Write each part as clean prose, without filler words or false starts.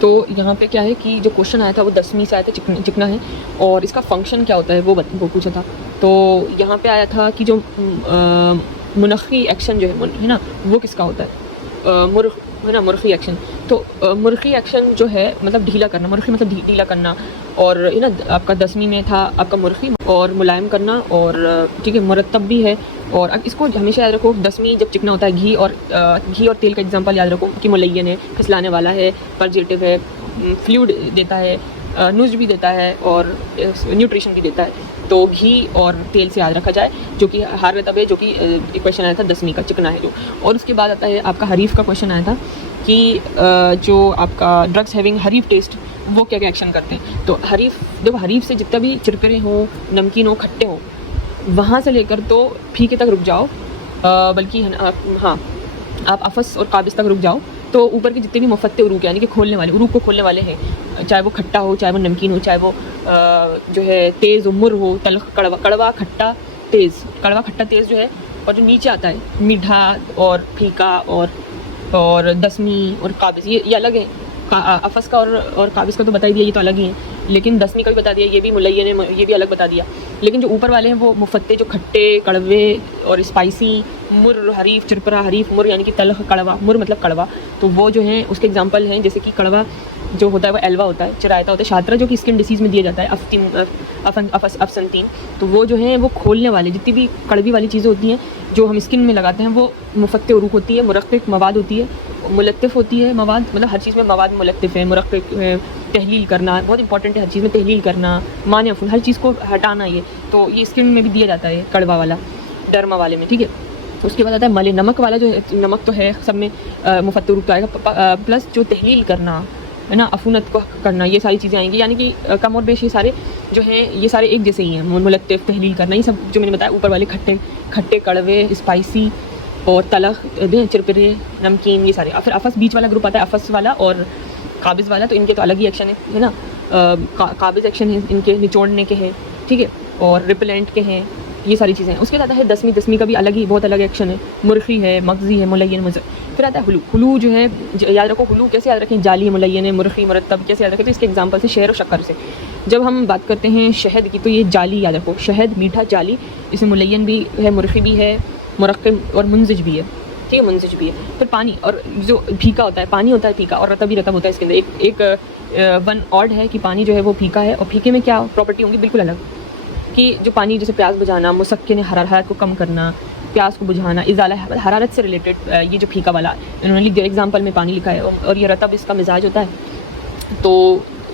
तो यहाँ पे क्या है कि जो क्वेश्चन आया था वो 10वीं से आया था, चिकना है, और इसका फंक्शन क्या होता है वो पूछा था। तो यहाँ पे आया था कि जो मुनक्की एक्शन जो है ना, वो किसका होता है, है ना, मुरखी एक्शन। तो मुरखी एक्शन जो है मतलब ढीला करना, मुरखी मतलब ढीला करना, और है ना आपका 10वीं में था आपका मुरखी और मुलायम करना, और ठीक है मुरतब भी है। और अब इसको हमेशा याद रखो, 10वीं जब चिकना होता है, घी और तेल का एग्जांपल याद रखो कि मुलय्यन है, फिसलाने वाला है, पर्जेटिव है, फ्लूइड देता है, नुज भी देता है और न्यूट्रिशन भी देता है। तो घी और तेल से याद रखा जाए, जो कि हार रतब है, जो कि क्वेश्चन आया था 10वीं का, चिकना है जो। और उसके बाद आता है आपका हरीफ का क्वेश्चन आया था कि जो आपका ड्रग्स हैविंग हरीफ टेस्ट, वो क्या क्या एक्शन करते हैं। तो हरीफ, देखो हरीफ से जितना भी चिरपिरे हो, नमकीन हो, खट्टे हो, वहाँ से लेकर तो फीके तक रुक जाओ, बल्कि हाँ आप अफस और काबिज तक रुक जाओ। तो ऊपर के जितने भी मुफत्ते उरूक यानी कि खोलने वाले, उरूक को खोलने वाले हैं, चाहे वो खट्टा हो, चाहे वो नमकीन हो, चाहे वो जो है तेज़ मुर हो, तलख, कड़वा खट्टा तेज़ जो है, और जो नीचे आता है मीठा और फीका और 10वीं और काबिज़, ये अलग है। अफस का और काबिज़ का तो बता ही दिया, ये तो अलग ही है। लेकिन 10वीं का भी बता दिया, ये भी मुलय्यन है, ये भी अलग बता दिया। लेकिन जो ऊपर वाले हैं वो मुफत्ते, जो खट्टे, कड़वे और स्पाइसी, मुर, हरीफ, चिरपरा, हरीफ, मुर यानी कि तलख, कड़वा, मुर मतलब कड़वा, तो वो जो है उसके एग्जांपल हैं। जैसे कि कड़वा जो होता है वो एल्वा होता है, चिरायता होता है, शात्रा जो कि स्किन डिसीज़ में दिया जाता है, अफसंतीन। तो वो जो है वो खोलने वाले जितनी भी कड़वी वाली चीज़ें होती हैं जो हम स्किन में लगाते हैं, वो मुफत्ते उरूक होती है, मुरक्किक मवाद होती है, मुलत्तिफ़ होती है मवाद, मतलब हर चीज़ में मवाद मुलत्तिफ़ है, मुरक्किक तहलील करना बहुत इंपॉर्टेंट है, हर चीज़ में तहलील करना, माने हर चीज़ को हटाना, ये तो ये स्किन में भी दिया जाता है, कड़वा वाला, डरमा वाले में, ठीक है। उसके बाद आता है मले, नमक वाला, जो नमक तो है सब में मुफत्ते उरूक तो आएगा, प्लस जो तहलील करना है ना, अफूनत को करना, ये सारी चीज़ें आएंगी। यानी कि कम और बेश ये सारे जो हैं ये सारे एक जैसे ही हैं, मुलत्तिफ़, तहलील करना, ये सब जो मैंने बताया। ऊपर वाले खट्टे, कड़वे, स्पाइसी और तलख, चिरपिरे, नमकीन, ये सारे। फिर अफस बीच वाला ग्रुप आता है, अफस वाला और काबिज़ वाला, तो इनके तो अलग ही एक्शन है ना। काबिज़ एक्शन है इनके निचोड़ने के हैं, ठीक है, और रिपेलेंट के हैं, ये सारी चीज़ें हैं। उसके बाद आता है 10वीं का भी अलग ही बहुत अलग एक्शन है, मुरखी है, मगज़ी है, मुलय्यन, मुज़र। फिर आता है हुलू जो है, याद रखो हुलू कैसे याद रखें, जाली, मुलय्यन है, मुरखी, मुरत्तब कैसे याद रखें, तो इसके एग्जांपल से शहर और शक्कर से। जब हम बात करते हैं शहद की, तो ये जाली याद रखो, शहद मीठा, जाली, इसमें मुलय्यन भी है, मुरखी भी है, मुरक्किब और मुंजिज भी है, ठीक है, मुंजिज भी है। फिर पानी, और जो फीका होता है, पानी होता है फीका, और रतब होता है इसके अंदर। एक वन ऑड है कि पानी जो है वो फीका है, और फीके में क्या प्रॉपर्टी होंगी बिल्कुल अलग, कि जो पानी जैसे प्यास बुझाना, मुसक्किन हरारत को कम करना, प्यास को बुझाना, इज़ाला हरारत से रिलेटेड, ये जो फीका वाला इन्होंने लिख दिया, एग्जाम्पल में पानी लिखा है, और ये रतब इसका मिजाज होता है। तो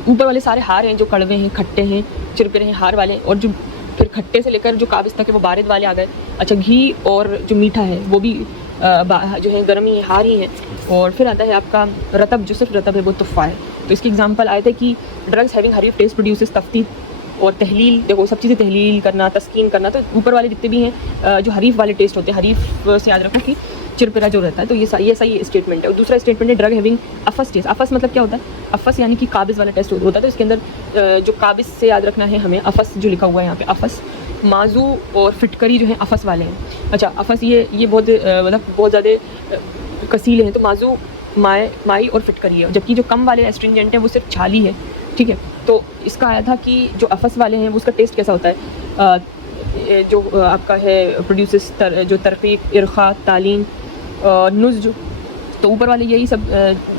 ऊपर वाले सारे हार हैं जो कड़वे हैं, खट्टे हैं, चिरपिरे हैं, हार वाले, और जो फिर खट्टे से लेकर जो काबिज़ तक है वो बारिद वाले आ गए। अच्छा, घी और जो मीठा है वो भी जो है गर्मी है, हार ही है। और फिर आता है आपका रतब, जो सिर्फ रतब है वो तुफ़ा है। तो इसके एग्जांपल आए थे कि ड्रग्स हैविंग हरीफ टेस्ट प्रोड्यूसेस तफ्तीत और तहलील, देखो सब चीज़ें तहलील करना, तस्कीन करना। तो ऊपर वाले जितने भी हैं जो हरीफ वाले टेस्ट होते हैं, हरीफ से याद रखो कि चिरपिरा जो रहता है, तो ये सही स्टेटमेंट है। और दूसरा स्टेटमेंट है ड्रग हैविंग अफस टेस्ट। अफस मतलब क्या होता है, अफस यानी कि काबिज़ वाला टेस्ट होता है। तो इसके अंदर जो काबिज़ से याद रखना है हमें, अफस जो लिखा हुआ है यहाँ पे, अफस, माजू और फिटकरी जो है अफस वाले हैं। अच्छा, अफस ये बहुत मतलब बहुत ज़्यादा कसीले हैं, तो माजू माई और फिटकरी है। जबकि जो कम वाले एस्ट्रिंजेंट हैं वो सिर्फ छाली है, ठीक है। तो इसका आया था कि जो अफस वाले हैं वो उसका टेस्ट कैसा होता है, जो आपका है प्रोड्यूसेस जो तरक़ीक़, इरख़ा, तालीम, नुज़्ज। तो ऊपर वाले यही सब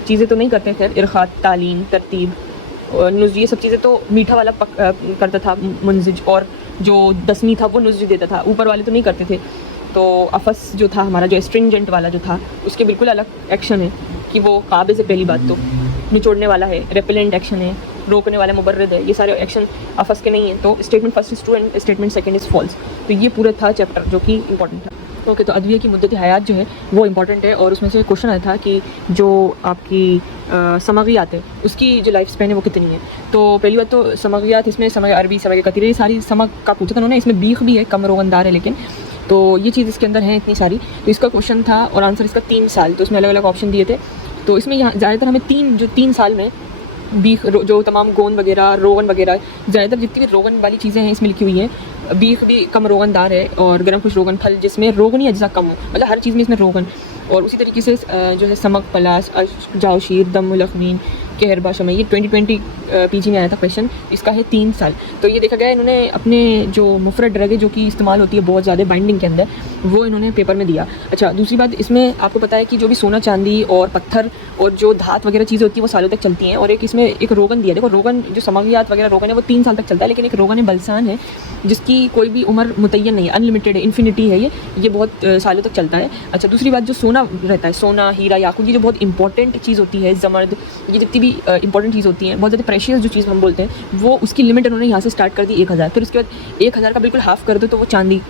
चीज़ें तो नहीं करते थे, इरख़ा, तालीम, तरतीब, नुज़्ज, ये सब चीज़ें तो मीठा वाला करता था मुंजिज, और जो 10वीं था वो नुज़्ज देता था, ऊपर वाले तो नहीं करते थे। तो अफस जो था हमारा, जो एस्ट्रिंजेंट वाला जो था, उसके बिल्कुल अलग एक्शन है कि वो काबिज़ है, पहली बात तो निचोड़ने वाला है, रेपेलेंट एक्शन है, रोकने वाला मुबर्रिद है, ये सारे एक्शन अफस के नहीं हैं। तो statement first is true and statement second is false. तो ये पूरा था चैप्टर जो कि इंपॉर्टेंट था। ओके, तो अदविया की मुद्दत हयात जो है वो इंपॉर्टेंट है, और उसमें से क्वेश्चन आया था कि जो आपकी समगियात है उसकी जो लाइफ स्पैन है वो कितनी है। तो पहली बात तो समगियात, इसमें समग अरबी, समग कतीर, ये सारी समग का पूछा था उन्होंने। इसमें बीख भी है, कम रोगनदार है, लेकिन तो ये चीज़ इसके अंदर है इतनी सारी। तो इसका क्वेश्चन था और आंसर इसका 3 साल। तो इसमें अलग अलग ऑप्शन दिए थे। तो इसमें यहाँ ज़्यादातर हमें 3 साल में बीख, जो तमाम गोंद वगैरह, रोगन वगैरह, ज़्यादातर जितनी भी रोगन वाली चीज़ें हैं इसमें लिखी हुई हैं। बीख भी कम रोगनदार है, और गर्म खुश रोगन फल जिसमें रोगनी अज्जा कम हो, मतलब हर चीज़ में इसमें रोगन। और उसी तरीके से जो है समक, पलास, जाओशीर, दम, लखमीन, कहर भाषा में। ये 2020 पीजी में आया था क्वेश्चन, इसका है 3 साल। तो ये देखा गया इन्होंने अपने जो मुफरद ड्रग है जो कि इस्तेमाल होती है बहुत ज़्यादा बाइंडिंग के अंदर, वो इन्होंने पेपर में दिया। अच्छा, दूसरी बात इसमें आपको पता है कि जो भी सोना चांदी और पत्थर और जो धात वगैरह चीज़ें होती हैं वो सालों तक चलती हैं। और एक इसमें एक रोगन दिया, देखो रोगन जो समावियात वगैरह रोगन है वो 3 साल तक चलता है, लेकिन एक रोगन बलसान है जिसकी कोई भी उम्र मुतय्यन नहीं है, अनलिमिटेड है, इन्फिनिटी है, ये बहुत सालों तक चलता है। अच्छा, दूसरी बात जो सोना रहता है, सोना हीरा याकूत, ये जो बहुत इंपॉर्टेंट चीज़ होती है, जमर्द, ये जितनी भी इंपॉर्टेंट चीज़ होती हैं, बहुत ज़्यादा प्रेशियस जो चीज़ हम बोलते हैं, वो उसकी लिमिट उन्होंने यहाँ से स्टार्ट कर दी 1000। फिर उसके बाद 1000 का बिल्कुल हाफ कर दो तो वो चांदी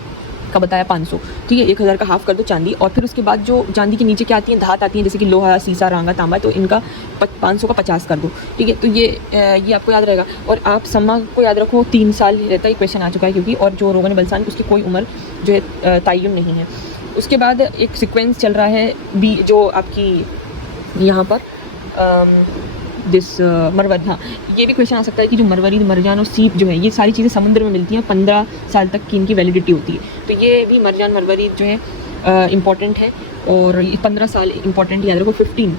का बताया 500, ठीक है, 1000 का हाफ कर दो चांदी। और फिर उसके बाद जो चांदी के नीचे क्या आती हैं, धात आती हैं, जैसे कि लोहा, सीसा, रांगा, तांबा, तो इनका 500 का 50 कर दो, ठीक है। तो ये आपको याद रहेगा। और आप सम्मा को याद रखो, 3 साल रहता है, क्वेश्चन आ चुका है क्योंकि। और जो रोगन बलसान उसकी कोई उम्र जो है तय्युन नहीं है। उसके बाद एक सीक्वेंस चल रहा है बी, जो आपकी यहाँ पर मरवरी, हाँ, ये भी क्वेश्चन आ सकता है कि जो मरवरी, मरजान और सीप जो है, ये सारी चीज़ें समुद्र में मिलती हैं, 15 साल तक की इनकी वैलिडिटी होती है। तो ये भी मरजान मरवरी जो है इंपॉर्टेंट है, और ये 15 साल इंपॉर्टेंट याद रखो। 15,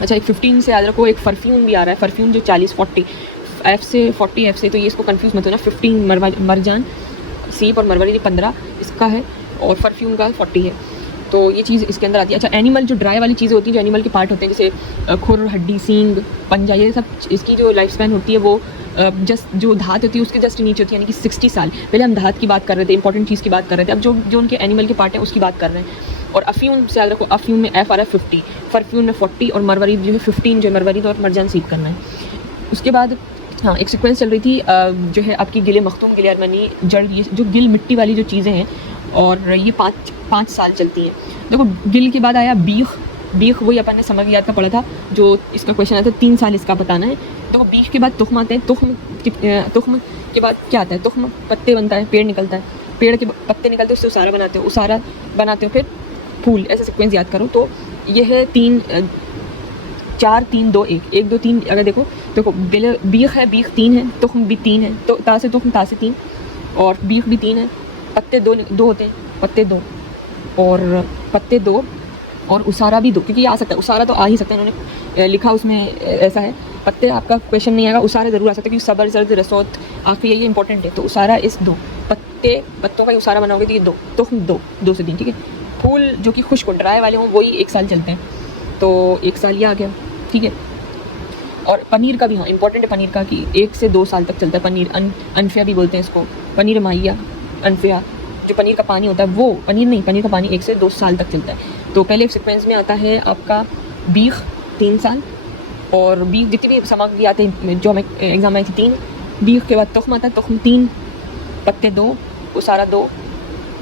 अच्छा, एक 15 से याद रखो, एक परफ्यूम भी आ रहा है, परफ्यूम जो 40 एफ से 40 एफ से, तो ये इसको कंफ्यूज मत होना। 15 मरजान, सीप और मरवरी 15 इसका है, और परफ्यूम का 40 है। तो ये चीज़ इसके अंदर आती है। अच्छा, एनिमल जो ड्राई वाली चीज़ें होती हैं, जो एनिमल के पार्ट होते हैं, जैसे खुर, हड्डी, सींग, पंजा, ये सब, इसकी जो लाइफ स्पैन होती है वो जस्ट जो धात होती है उसके जस्ट नीचे होती है, यानी कि 60 साल। पहले हम धात की बात कर रहे थे, इंपॉर्टेंट चीज़ की बात कर रहे थे, अब जो उनके एनिमल के पार्ट हैं उसकी बात कर रहे हैं। और अफ्यूम से याद रखो, अफ्यूम में एफ आ रहा है 50, परफ्यूम में 40, और मरवरी जो है 15, जो मरवरी और मरजान सीप करना है। उसके बाद हाँ, एक सीक्वेंस चल रही थी जो है आपकी गिले मखतूम, गिले अरमनी, जड़, ये जो गिल मिट्टी वाली जो चीज़ें हैं, और ये 5 साल चलती हैं। देखो, गिल के बाद आया बीख, वही अपन ने समवियात का पढ़ा था, जो इसका क्वेश्चन आया था, 3 साल इसका बताना है। देखो, बीख के बाद तुख्म आते हैं, तुख्म के बाद क्या आता है, तुख्म पत्ते बनता है, पेड़ निकलता है, पेड़ के पत्ते निकलते हैं, उससे उसारा बनाते हो, फिर फूल, ऐसा सीक्वेंस याद करो। तो ये है 4 3 2 1 1 2 3। अगर देखो बीख है, बीख 3 है, तुख्म भी 3 है, तो ता से तुख्म, ता से 3, और बीख भी 3 है, पत्ते 2 होते हैं, पत्ते 2, और उसारा भी 2, क्योंकि ये आ सकता है, उसारा तो आ ही सकता है, उन्होंने लिखा उसमें ऐसा है। पत्ते आपका क्वेश्चन नहीं आएगा, उसारे ज़रूर आ सकता है, क्योंकि सबर, जर्द, रसौत, आखिर ये इंपॉर्टेंट है। तो उसारा इस 2 पत्तों का उसारा बनाओगे तो ये 2, तुख्म 2 से 3, ठीक है। फूल जो कि खुश्क ड्राई वाले हों वही 1 साल चलते हैं, तो 1 साल ये आ गया, ठीक है। और पनीर का भी, हाँ, इंपॉर्टेंट है पनीर का, कि 1 से 2 साल तक चलता है पनीर। अनफिया भी बोलते हैं इसको, पनीर माहिया, अनफिया, जो पनीर का पानी होता है वो, पनीर का पानी 1 से 2 साल तक चलता है। तो पहले सीक्वेंस में आता है आपका बीख 3 साल, और बीख जितनी भी सामग्री आते हैं जो हमें एग्जाम में आई थी 3, बीख के बाद तुख्म आता है, तुख्म 3, पत्ते 2, उसारा 2,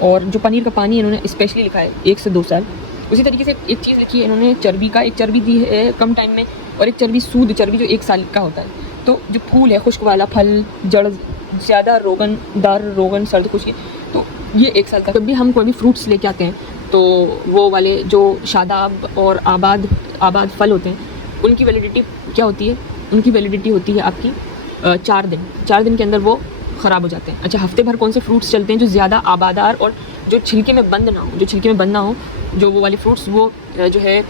और जो पनीर का पानी इन्होंने स्पेशली लिखा है 1 से 2 साल। उसी तरीके से एक चीज़ लिखी है इन्होंने चर्बी का, एक चर्बी दी है कम टाइम में, और एक चर्बी सूद चर्बी जो 1 साल का होता है। तो जो फूल है, खुश्क वाला, फल, जड़, ज़्यादा रोगन, सर्द, खुश्की, तो ये 1 साल का। जब भी हम कोई भी फ्रूट्स लेके आते हैं तो वो वाले जो शादाब और आबाद फल होते हैं, उनकी वैलिडिटी क्या होती है, उनकी वैलिडिटी होती है आपकी 4 दिन। 4 दिन के अंदर वो ख़राब हो जाते हैं। अच्छा, हफ्ते भर कौन से फ्रूट्स चलते हैं जो ज़्यादा आबादार और जो छिलके में बंद ना हो, जो वो वाले फ्रूट्स, वो जो है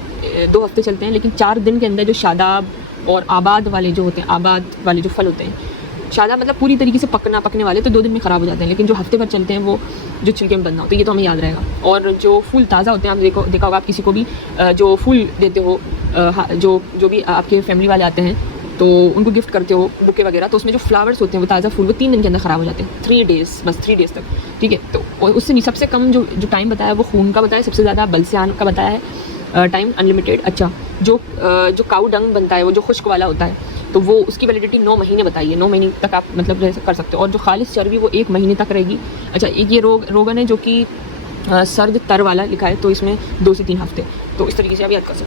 2 हफ्ते चलते हैं। लेकिन 4 दिन के अंदर जो शादाब और आबाद वाले जो फल होते हैं, शादाब मतलब पूरी तरीके से पकने वाले, तो 2 दिन में ख़राब हो जाते हैं। लेकिन जो हफ्ते भर चलते हैं वो जो छिलके में बंद ना हो, तो ये तो हमें याद रहेगा। और जो फूल ताज़ा होते हैं, आप देखा होगा, आप किसी को भी जो फूल देते हो, जो भी आपके फैमिली वाले आते हैं तो उनको गिफ्ट करते हो, बुके वगैरह, तो उसमें जो फ्लावर्स होते हैं, वो ताज़ा फूल, वो 3 दिन के अंदर ख़राब हो जाते हैं, 3 डेज़, बस 3 डेज़ तक, ठीक है। तो उससे सबसे कम जो टाइम बताया वो खून का बताया, सबसे ज़्यादा बलसियान का बताया है टाइम, अनलिमिटेड। अच्छा, जो काऊ डंग बनता है, वो जो खुश्क वाला होता है, तो वो उसकी वैलिडिटी 9 महीने बताई है, 9 महीने तक आप मतलब कर सकते हो। और जो खालिस चर्बी वो 1 महीने तक रहेगी। अच्छा, एक ये रोगन है जो कि सर्द तर वाला लिखा है, तो इसमें 2 से 3 हफ्ते, तो इस तरीके से आप याद कर सकते हो।